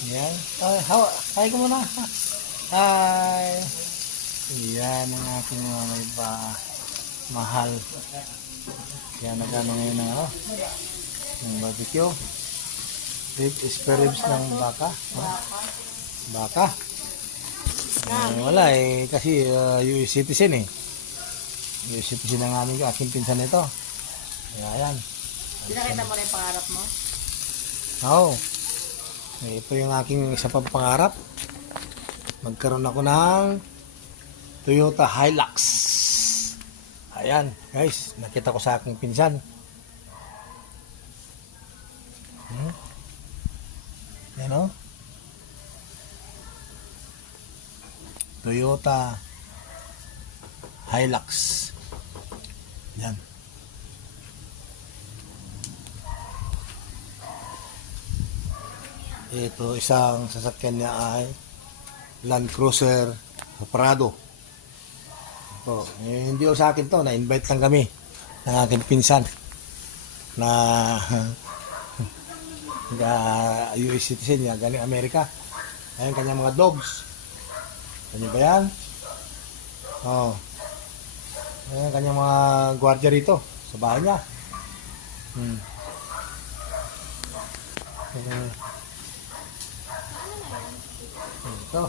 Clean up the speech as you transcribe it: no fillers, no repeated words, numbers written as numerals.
Ayan. Hi ko muna. Hi. Ayan ang aking mga may mahal. Yan nagano ngayon na yung barbecue. Spare ribs ng baka. Baka. Wala kasi US citizen US citizen ang aming aking pinsan nito. Ayan. Pinakita mo na yung pangarap mo? Oo. Ito yung aking isa pang pangarap. Magkaroon ako ng Toyota Hilux. Ayan, guys. Nakita ko sa aking pinsan. Ayan o. Toyota Hilux. Ayan. Ito, isang sasakyan niya ay Land Cruiser Prado. Ito, hindi o sa akin to, na-invite lang kami ng aking pinsan na US citizen niya, galing Amerika. Ayan kanyang mga dogs. Ano ba yan? Oh. Ayan kanyang mga gwardiya rito sa bahay niya. Ito.